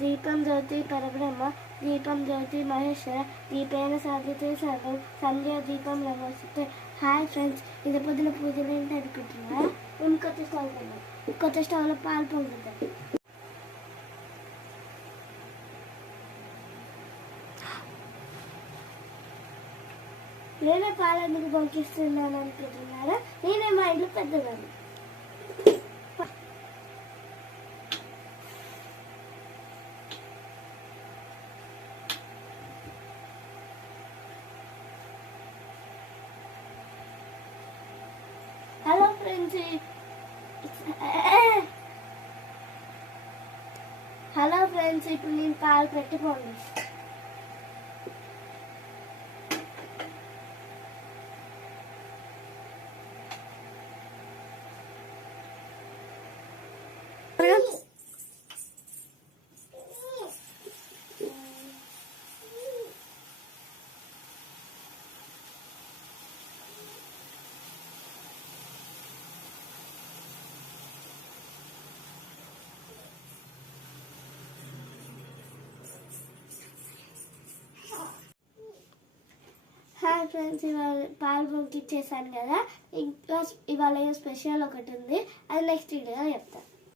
దీపం జ్యోతి పరబ్రహ్మ, దీపం జ్యోతి మహేశ్వర, దీపేన సాధితే సర్వం, సంధ్య దీపం నమస్తే. హాయ్ ఫ్రెండ్స్, ఇది పొద్దున పూజలు ఏంటి అనుకుంటున్నారా? మేము కొత్త స్టవ్ కొన్నాం. కొత్త స్టవ్లో పాలు పొంగుతాం. నేనే పాలు ఎందుకు పొంగిస్తున్నాను అనుకుంటున్నారా? నేనే మా ఇంట్లో పెద్దదాన్ని. హలో ఫ్రెండ్స్, ఇప్పుడు నేను పాలు పెట్టుకోండి. హాయ్ ఫ్రెండ్స్, ఇవాళ పాలు పొంగిచ్చేసాను కదా. ఇంకా ఇవాళ స్పెషల్ ఒకటి ఉంది, అది నెక్స్ట్ వీడియోలో చెప్తాను.